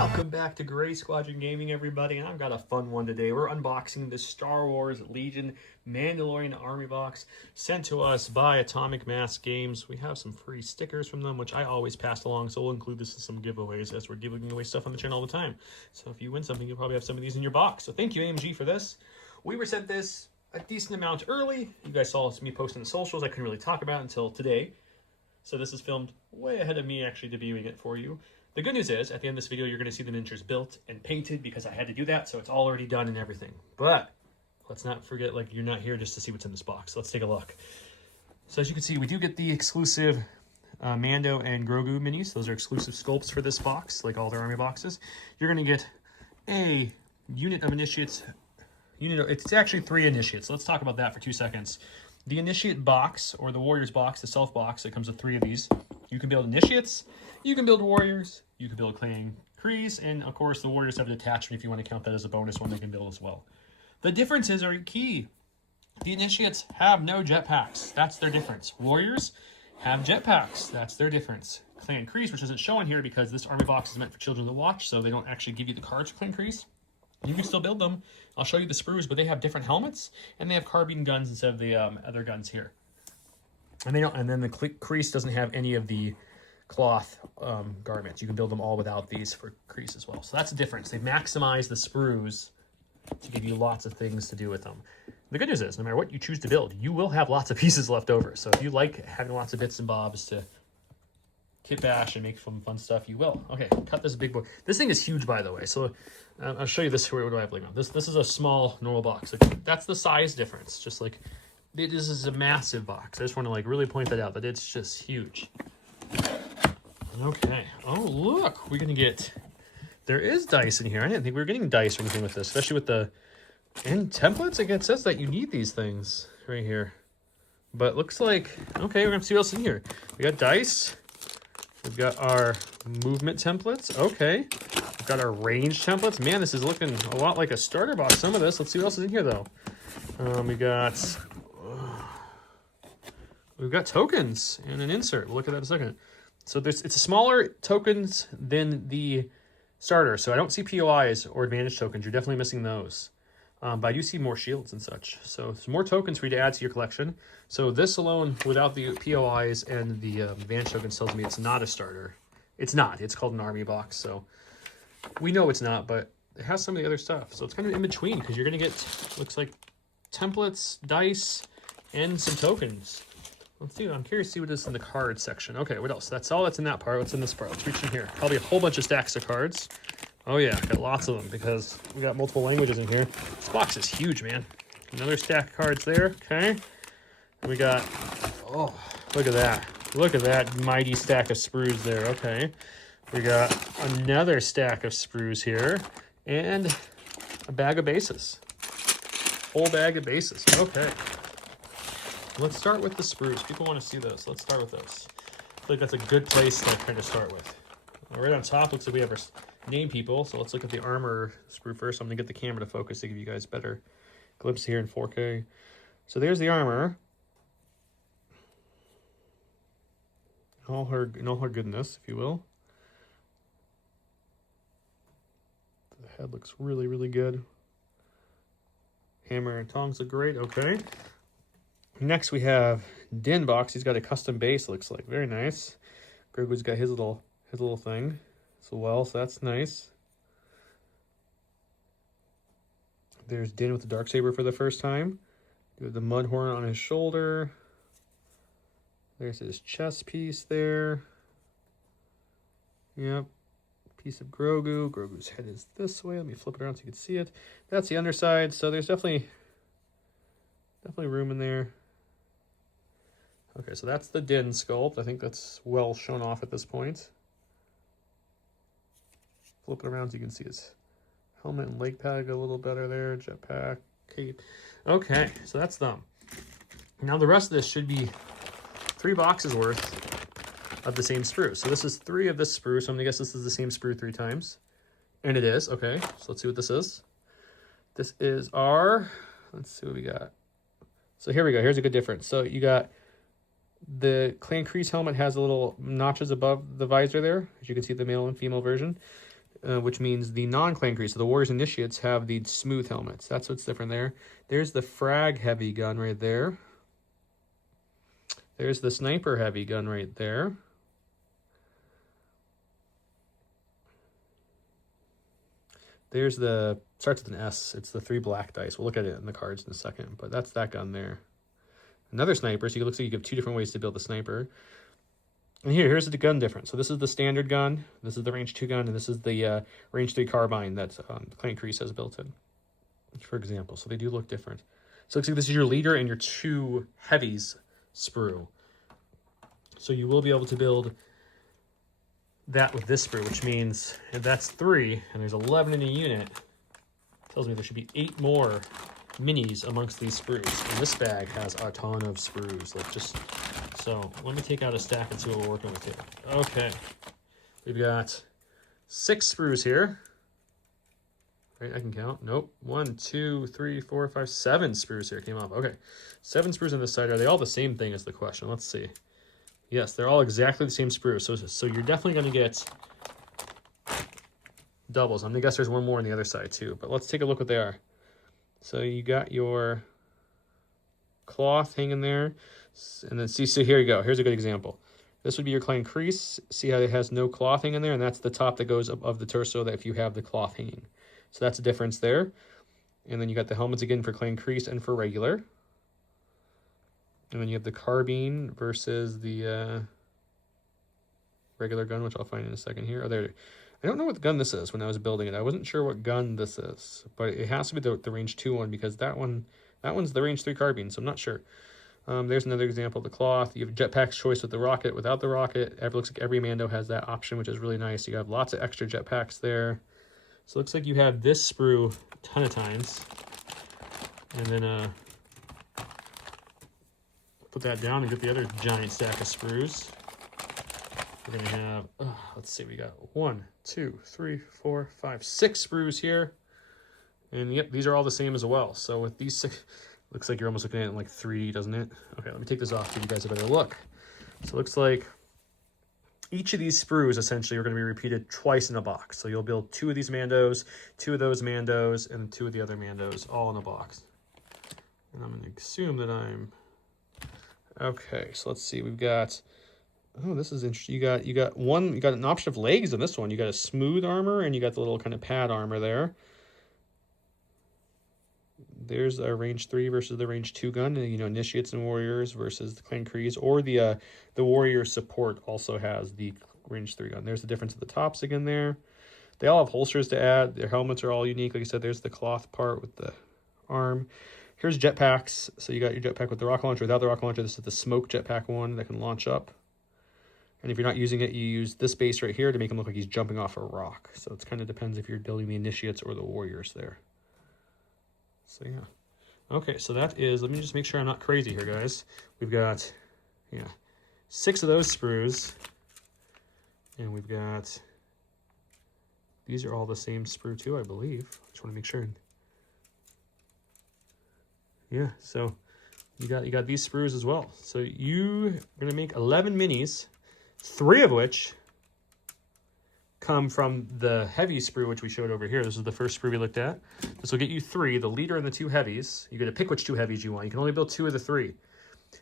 Welcome back to Gray Squadron Gaming, everybody, and I've got a fun one today. We're unboxing the Star Wars Legion Mandalorian Army Box sent to us by Atomic Mass Games. We have some free stickers from them, which I always pass along, so we'll include this in some giveaways as we're giving away stuff on the channel all the time. So if you win something, you'll probably have some of these in your box. So thank you, AMG, for this. We were sent this a decent amount early. You guys saw me posting the socials. I couldn't really talk about it until today. So this is filmed way ahead of me actually debuting it for you. The good news is, at the end of this video, you're going to see the miniatures built and painted because I had to do that, so it's all already done and everything. But let's not forget, like, you're not here just to see what's in this box. Let's take a look. So as you can see, we do get the exclusive Mando and Grogu minis. Those are exclusive sculpts for this box, like all their army boxes. You're going to get a unit of initiates. It's actually 3 initiates. Let's talk about that for 2 seconds. The initiate box, or the warriors box, the self box, it comes with 3 of these. You can build initiates, you can build warriors, you can build clan crees, and of course the warriors have an attachment if you want to count that as a bonus one they can build as well. The differences are key. The initiates have no jetpacks. That's their difference. Warriors have jetpacks. That's their difference. Clan crees, which isn't shown here because this army box is meant for children to watch, so they don't actually give you the cards for clan crees. You can still build them. I'll show you the sprues, but they have different helmets, and they have carbine guns instead of the other guns here. And they don't. And then the crease doesn't have any of the cloth garments. You can build them all without these for crease as well. So that's the difference. They maximize the sprues to give you lots of things to do with them. The good news is, no matter what you choose to build, you will have lots of pieces left over. So if you like having lots of bits and bobs to kit bash and make some fun stuff, you will. Okay, cut this big boy. This thing is huge, by the way. So I'll show you this. What do I have on? This is a small normal box. Like, that's the size difference. Just like this is a massive box. I just want to like really point that out, that it's just huge. Okay. Oh, look, we're gonna get. There is dice in here. I didn't think we were getting dice or anything with this, especially with the end templates. It says that you need these things right here, but looks like okay. We're gonna see what else in here. We got dice. We've got our movement templates. Okay. We've got our range templates. Man, this is looking a lot like a starter box. Some of this. Let's see what else is in here though. We've got tokens and an insert. We'll look at that in a second. So it's smaller tokens than the starter. So I don't see POIs or advantage tokens. You're definitely missing those. But I do see more shields and such. So some more tokens for you to add to your collection. So this alone, without the POIs and the advantage tokens, tells me it's not a starter. It's not. It's called an army box. So we know it's not, but it has some of the other stuff. So it's kind of in between because you're going to get, looks like, templates, dice, and some tokens. Let's see. I'm curious to see what is in the card section. Okay, what else? That's all that's in that part. What's in this part? Let's reach in here. Probably a whole bunch of stacks of cards. Oh yeah, got lots of them because we got multiple languages in here. This box is huge, man. Another stack of cards there. Okay. And we got, oh, look at that. Look at that mighty stack of sprues there. Okay. We got another stack of sprues here and a bag of bases. Whole bag of bases. Okay. Let's start with the sprues. People want to see this. Let's start with this. I feel like that's a good place to kind of start with. Right on top looks like we have our name people. So let's look at the armor sprue first. I'm going to get the camera to focus to give you guys better glimpse here in 4K. So there's the armor. In all her goodness, if you will. The head looks really, really good. Hammer and tongs look great. Okay. Next we have Din box. He's got a custom base, looks like. Very nice. Grogu's got his little thing as well, so that's nice. There's Din with the Darksaber for the first time. With the mud horn on his shoulder. There's his chest piece there. Yep. Piece of Grogu. Grogu's head is this way. Let me flip it around so you can see it. That's the underside, so there's definitely room in there. Okay, so that's the Din sculpt. I think that's well shown off at this point. Flip it around so you can see his helmet and leg pad a little better there. Jetpack, cape. Okay, so that's them. Now the rest of this should be 3 boxes worth of the same sprue. So this is 3 of this sprue, so I'm going to guess this is the same sprue 3 times. And it is, okay. So let's see what this is. This is our, let's see what we got. So here we go. Here's a good difference. So you got the Clan Crease helmet has a little notches above the visor there. As you can see, the male and female version. which means the non-clan crease. So the Warriors Initiates have the smooth helmets. That's what's different there. There's the frag heavy gun right there. There's the sniper heavy gun right there. There's the, starts with an S. It's the 3 black dice. We'll look at it in the cards in a second, but that's that gun there. Another sniper, so it looks like you have 2 different ways to build the sniper. And here's the gun difference. So this is the standard gun, this is the range 2 gun, and this is the range 3 carbine that Clan Crease has built in, for example. So they do look different. So it looks like this is your leader and your 2 heavies sprue. So you will be able to build that with this sprue, which means if that's 3 and there's 11 in a unit, tells me there should be 8 more minis amongst these sprues. And this bag has a ton of sprues. Like just so let me take out a stack and see what we're working with here. Okay, we've got 6 sprues here. Right, I can count. Nope. 1, 2, 3, 4, 5, 7 sprues here came off. Okay, 7 sprues on this side. Are they all the same thing is the question. Let's see. Yes, they're all exactly the same sprue. So you're definitely going to get doubles. I'm going to guess there's one more on the other side too. But let's take a look what they are. So you got your cloth hanging there. And then see, so here you go. Here's a good example. This would be your Clan Crease. See how it has no cloth hanging there? And that's the top that goes above the torso that if you have the cloth hanging. So that's a difference there. And then you got the helmets again for Clan Crease and for regular. And then you have the carbine versus the regular gun, which I'll find in a second here. Oh, there. I don't know what gun this is when I was building it. I wasn't sure what gun this is, but it has to be the range 2 one because that one's the range 3 carbine, so I'm not sure. There's another example of the cloth. You have jetpack's choice with the rocket, without the rocket. It looks like every Mando has that option, which is really nice. You have lots of extra jetpacks there. So it looks like you have this sprue a ton of times. And then put that down and get the other giant stack of sprues. We're going to have, let's see, we got 1, 2, 3, 4, 5, 6 sprues here. And yep, these are all the same as well. So with these 6, looks like you're almost looking at it in like 3D, doesn't it? Okay, let me take this off, give you guys a better look. So it looks like each of these sprues essentially are going to be repeated twice in a box. So you'll build 2 of these Mandos, 2 of those Mandos, and 2 of the other Mandos all in a box. And I'm going to assume that I'm... Okay, so let's see. We've got... Oh, this is interesting. You got an option of legs on this one. You got a smooth armor, and you got the little kind of pad armor there. There's a range 3 versus the range 2 gun, and initiates and warriors versus the Clan Crease, or the warrior support also has the range 3 gun. There's the difference of the tops again there. They all have holsters to add. Their helmets are all unique. Like I said, there's the cloth part with the arm. Here's jetpacks. So you got your jetpack with the rocket launcher. Without the rocket launcher, this is the smoke jetpack one that can launch up. And if you're not using it, you use this base right here to make him look like he's jumping off a rock. So it kind of depends if you're building the initiates or the warriors there. So yeah. Okay, so that is, let me just make sure I'm not crazy here, guys. We've got, 6 of those sprues. And we've got, these are all the same sprue too, I believe. Just want to make sure. Yeah, so you got these sprues as well. So you're going to make 11 minis. 3 of which come from the heavy sprue, which we showed over here. This is the first sprue we looked at. This will get you 3, the leader and the 2 heavies. You get to pick which 2 heavies you want. You can only build 2 of the 3.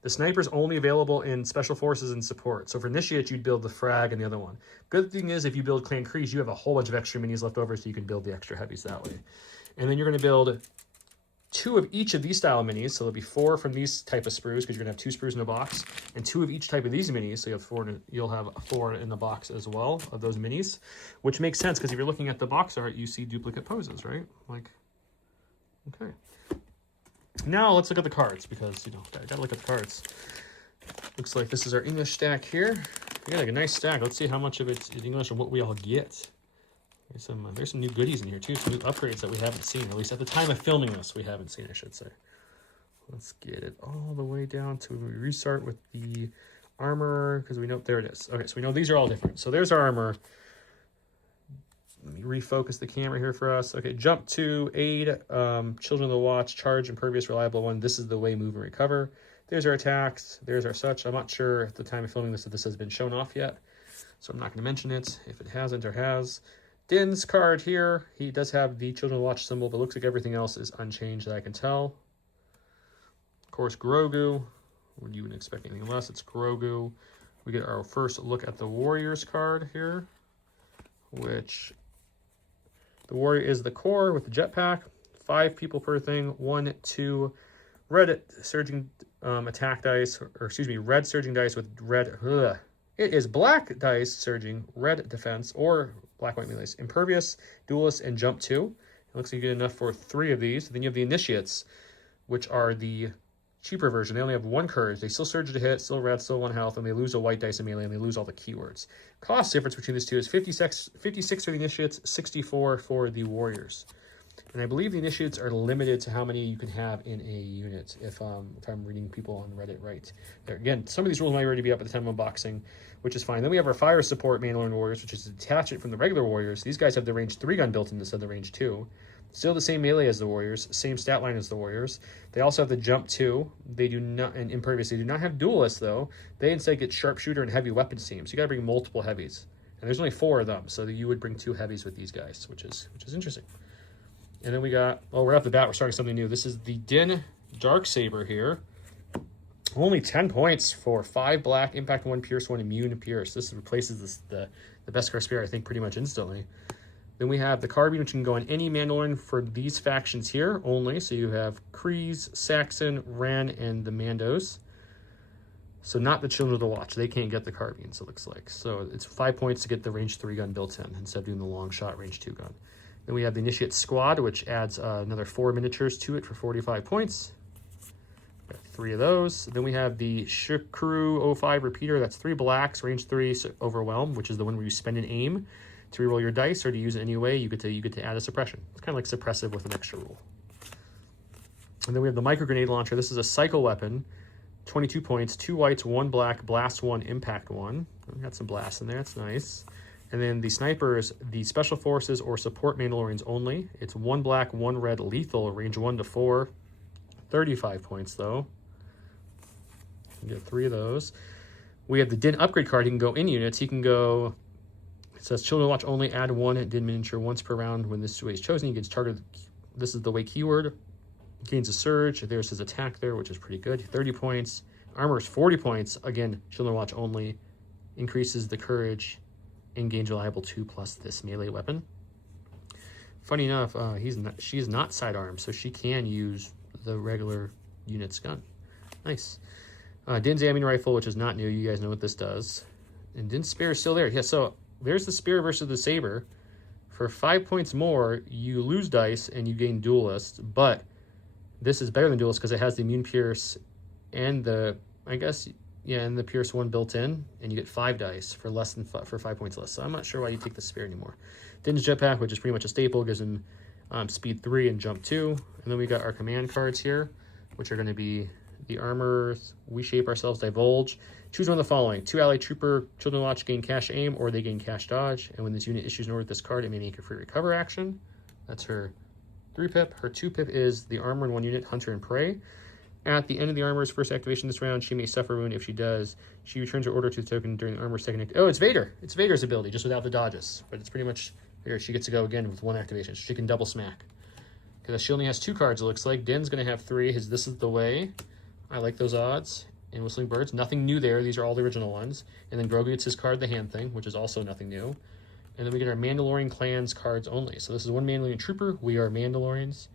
The sniper's only available in special forces and support. So for initiate, you'd build the frag and the other one. Good thing is if you build Clan Crease, you have a whole bunch of extra minis left over, so you can build the extra heavies that way. And then you're going to build 2 of each of these style minis, so there'll be 4 from these type of sprues, because you're gonna have 2 sprues in a box, and 2 of each type of these minis, so you'll have 4 in the box as well of those minis, which makes sense because if you're looking at the box art, you see duplicate poses, right? Like, okay. Now let's look at the cards, because gotta look at the cards. Looks like this is our English stack here. We got like a nice stack. Let's see how much of it's in English and what we all get. There's some new goodies in here too, some new upgrades that we haven't seen, or at least at the time of filming this, we haven't seen, I should say. Let's get it all the way down to when we restart with the armor, because we know, there it is. Okay, so we know these are all different. So there's our armor. Let me refocus the camera here for us. Okay, jump to aid, children of the watch, charge, impervious, reliable 1. This is the way, move, and recover. There's our attacks. There's our such. I'm not sure at the time of filming this if this has been shown off yet, so I'm not going to mention it if it hasn't or has. Din's card here. He does have the Children of the Watch symbol, but looks like everything else is unchanged that I can tell. Of course, Grogu. Would you expect anything less? It's Grogu. We get our first look at the Warriors card here, which the Warrior is the core with the jetpack. 5 people per thing. 1, 2, red surging attack dice, or excuse me, red surging dice with red. Ugh. It is black dice surging, red defense, or black-white melee. Impervious, duelist, and jump 2. It looks like you get enough for 3 of these. Then you have the initiates, which are the cheaper version. They only have 1 courage. They still surge to hit, still red, still 1 health, and they lose a white dice in melee, and they lose all the keywords. Cost difference between these two is 56 for the initiates, 64 for the warriors. And I believe the initiates are limited to how many you can have in a unit, if I'm reading people on Reddit right. There again, some of these rules might already be up at the time of unboxing, which is fine. Then we have our fire support Mandalorian warriors, which is a detachment from the regular warriors. These guys have the range 3 gun built in instead of the range 2. Still the same melee as the warriors, same stat line as the warriors. They also have the jump 2. They do not, and impervious. They do not have duelists though. They instead get sharpshooter and heavy weapons teams. So you got to bring multiple heavies, and there's only 4 of them, so you would bring 2 heavies with these guys, which is interesting. And then we got, oh, right off the bat, we're starting something new. This is the Din Darksaber here. Only 10 points for 5 black, impact 1, pierce 1, immune to pierce. This replaces the Beskar Spear, I think, pretty much instantly. Then we have the carbine, which can go on any Mandalorian for these factions here only. So you have Kryze, Saxon, Ren, and the Mandos. So not the Children of the Watch. They can't get the carbines, it looks like. So it's 5 points to get the range 3 gun built in instead of doing the long shot range 2 gun. Then we have the Initiate Squad, which adds another 4 miniatures to it for 45 points. Got 3 of those. Then we have the Shukru 05 Repeater. That's 3 blacks, range 3, so Overwhelm, which is the one where you spend an aim to reroll your dice or to use it anyway. You get to add a suppression. It's kind of like suppressive with an extra rule. And then we have the Micro Grenade Launcher. This is a cycle weapon. 22 points, 2 whites, 1 black, blast 1, impact 1. We got some blasts in there. That's nice. And then the snipers, the special forces or support Mandalorians only. It's 1 black, 1 red, lethal, range 1 to 4. 35 points though. You get 3 of those. We have the Din upgrade card. He can go in units. He can go, it says Children Watch only, add 1 Din miniature once per round when this way is chosen. He gets targeted. This is the way keyword. Gains a surge. There's his attack there, which is pretty good. 30 points. Armor is 40 points. Again, Children Watch only. Increases the courage. And gains reliable 2 plus this melee weapon. Funny enough, she's not sidearmed, so she can use the regular unit's gun. Nice. Din's aiming rifle, which is not new. You guys know what this does. And Din's spear is still there. Yeah, so there's the spear versus the saber. For 5 points more, you lose dice and you gain duelist, but this is better than duelist because it has the immune pierce and the, I guess, yeah, and the Pierce 1 built in, and you get 5 dice for less than for 5 points less. So I'm not sure why you take the spear anymore. Din's jetpack, which is pretty much a staple, gives him speed 3 and jump 2. And then we got our command cards here, which are going to be the armor, we shape ourselves, divulge. Choose one of the following: 2 ally trooper, Children of the Watch gain cash aim, or they gain cash dodge. And when this unit issues an order with this card, it may make a free recover action. That's her 3-pip. Her 2-pip is the armor in 1 unit, hunter and prey. At the end of the armor's first activation this round, she may suffer a wound. If she does, she returns her order to the token during the armor's second. Oh, it's Vader. It's Vader's ability, just without the dodges. But it's pretty much here. She gets to go again with 1 activation. So she can double smack. Because she only has 2 cards, it looks like. Din's going to have 3. His This Is the Way. I like those odds. And Whistling Birds. Nothing new there. These are all the original ones. And then Grogu gets his card, the hand thing, which is also nothing new. And then we get our Mandalorian clans cards only. So this is 1 Mandalorian trooper. We are Mandalorians.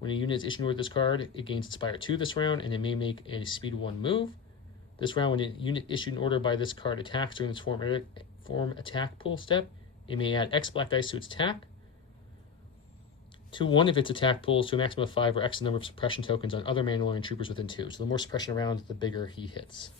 When a unit is issued with this card, it gains Inspire 2 this round, and it may make a Speed 1 move. This round, when a unit issued an order by this card attacks during its form attack pool step, it may add X black dice to its attack. To 1 if its attack pulls to a maximum of 5 or X number of suppression tokens on other Mandalorian troopers within 2. So the more suppression around, the bigger he hits.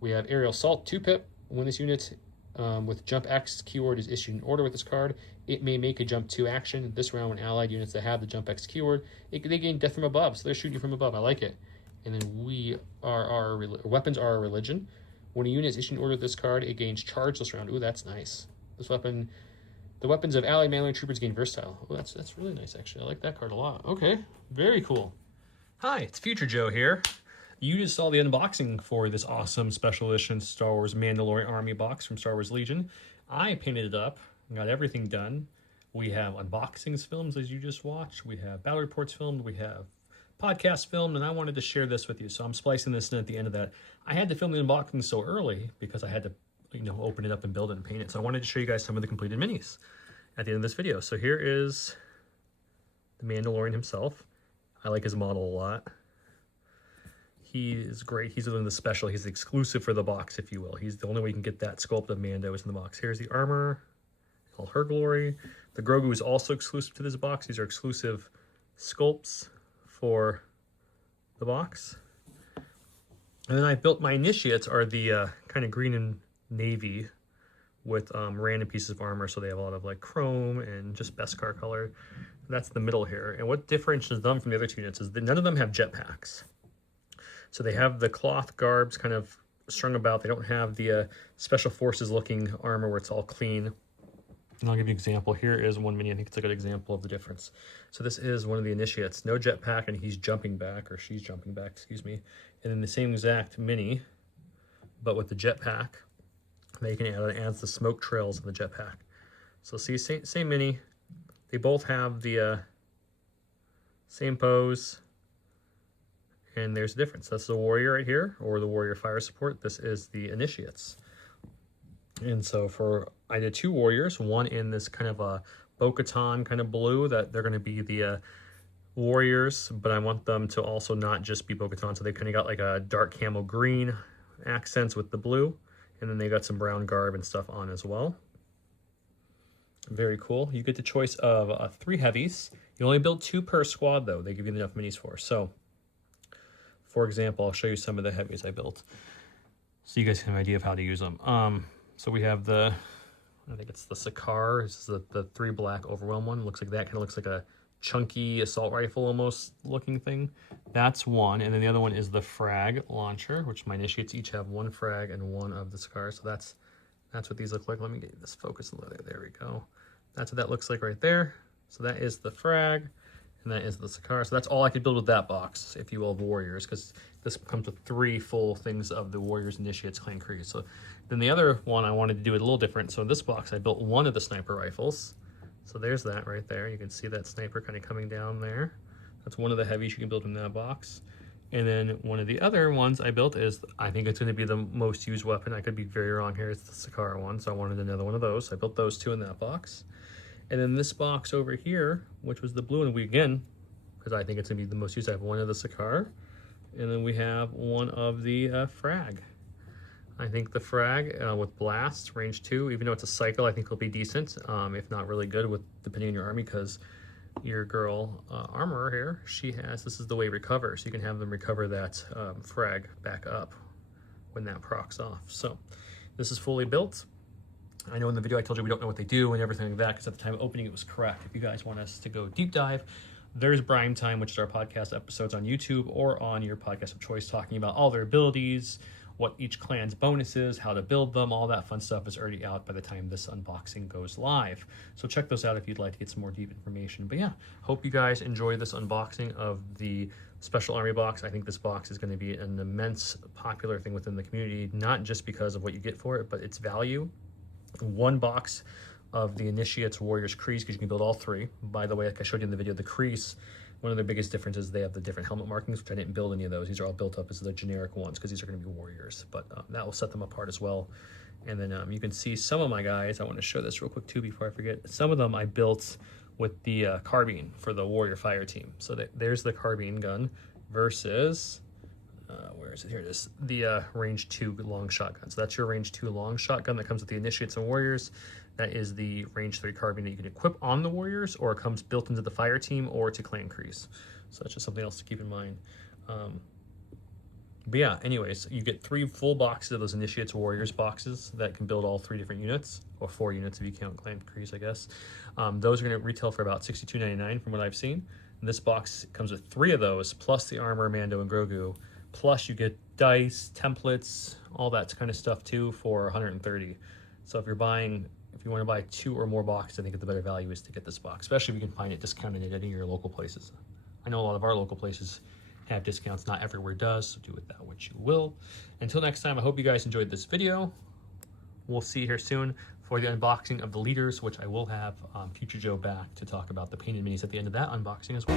We have Aerial Assault 2-pip. When this unit with Jump X keyword is issued an order with this card, it may make a Jump 2 action. This round, when allied units that have the Jump X keyword, they gain Death from above, so they're shooting you from above. I like it. And then our weapons are our religion. When a unit is issued an order with this card, it gains Charge this round. Ooh, that's nice. This weapon, the weapons of allied Mandalorian troopers gain Versatile. Oh, that's really nice, actually. I like that card a lot. Okay, very cool. Hi, it's Future Joe here. You just saw the unboxing for this awesome special edition Star Wars Mandalorian Army box from Star Wars Legion. I painted it up got everything done. We have unboxings filmed as you just watched. We have battle reports filmed. We have podcast filmed, and I wanted to share this with you. So I'm splicing this in at the end of that. I had to film the unboxing so early because I had to, open it up and build it and paint it. So I wanted to show you guys some of the completed minis at the end of this video. So here is the Mandalorian himself. I like his model a lot. He is great. He's one of the special. He's exclusive for the box, if you will. He's the only way you can get that sculpt of Mando is in the box. Here's the armor, all her glory. The Grogu is also exclusive to this box. These are exclusive sculpts for the box. And then I built my initiates are the kind of green and navy with random pieces of armor. So they have a lot of like chrome and just Beskar color. That's the middle here. And what differentiates them from the other two units is that none of them have jetpacks. So they have the cloth garbs kind of strung about. They don't have the special forces looking armor where it's all clean. And I'll give you an example. Here is one mini. I think it's a good example of the difference. So this is one of the initiates. No jetpack, and he's jumping back, or she's jumping back, excuse me. And then the same exact mini, but with the jetpack that you can add. It adds the smoke trails in the jetpack. So see, same mini. They both have the same pose. And there's a difference. That's the warrior right here, or the warrior fire support. This is the initiates. And so I did two warriors, one in this kind of a Bo-Katan kind of blue, that they're going to be the warriors, but I want them to also not just be Bo-Katan. So they kind of got like a dark camo green accents with the blue, and then they got some brown garb and stuff on as well. Very cool. You get the choice of 3 heavies. You only build 2 per squad, though. They give you enough minis for. So, for example, I'll show you some of the heavies I built, so you guys have an idea of how to use them. So we have I think it's the Sakar. This is the 3 black Overwhelm one. Looks like that. Kind of looks like a chunky assault rifle almost looking thing. That's one. And then the other one is the frag launcher, which my initiates each have 1 frag and 1 of the Sakar. So that's what these look like. Let me get this focus in there. There we go. That's what that looks like right there. So that is the frag, and that is the Sakar. So that's all I could build with that box, if you will, of warriors, because this comes with 3 full things of the warriors, initiates, clan creed. So then the other one I wanted to do it a little different. So in this box, I built 1 of the sniper rifles. So there's that right there. You can see that sniper kind of coming down there. That's one of the heavies you can build in that box. And then one of the other ones I built is, I think it's going to be the most used weapon. I could be very wrong here. It's the Sakara one. So I wanted another one of those. So I built those 2 in that box. And then this box over here, which was the blue, and again, because I think it's going to be the most used, I have 1 of the Sakar. And then we have 1 of the frag. I think the frag with blast, range 2, even though it's a cycle, I think it'll be decent, if not really good, with depending on your army, because your girl armorer here, this is the way recover, so you can have them recover that frag back up when that procs off. So this is fully built. I know in the video I told you we don't know what they do and everything like that, because at the time of opening it was correct. If you guys want us to go deep dive, there's Brime Time, which is our podcast episodes on YouTube or on your podcast of choice, talking about all their abilities, what each clan's bonus is, how to build them, all that fun stuff is already out by the time this unboxing goes live. So check those out if you'd like to get some more deep information. But yeah, hope you guys enjoy this unboxing of the Special Army Box. I think this box is going to be an immense popular thing within the community, not just because of what you get for it, but its value. 1 box of the Initiates, Warriors, Kreese, because you can build all 3. By the way, like I showed you in the video, the Kreese, one of the biggest differences, they have the different helmet markings, which I didn't build any of those. These are all built up as the generic ones, because these are going to be warriors, but that will set them apart as well. And then you can see some of my guys. I want to show this real quick too before I forget. Some of them I built with the carbine for the warrior fire team. So there's the carbine gun versus where is it? Here it is. The range 2 long shotgun. So that's your range 2 long shotgun that comes with the initiates and warriors. That is the range 3 carbine that you can equip on the warriors, or it comes built into the fire team or to clan crease. So that's just something else to keep in mind. But yeah, anyways, you get 3 full boxes of those initiates warriors boxes that can build all 3 different units, or 4 units if you count clan crease, I guess. Those are going to retail for about $62.99 from what I've seen. And this box comes with 3 of those, plus the armor, Mando, and Grogu. Plus you get dice, templates, all that kind of stuff too for $130. So if you want to buy 2 or more boxes, I think the better value is to get this box, especially if you can find it discounted at any of your local places. I know a lot of our local places have discounts, not everywhere does, so do with that what you will. Until next time, I hope you guys enjoyed this video. We'll see you here soon. for the unboxing of the leaders, which I will have Future Joe back to talk about the painted minis at the end of that unboxing as well.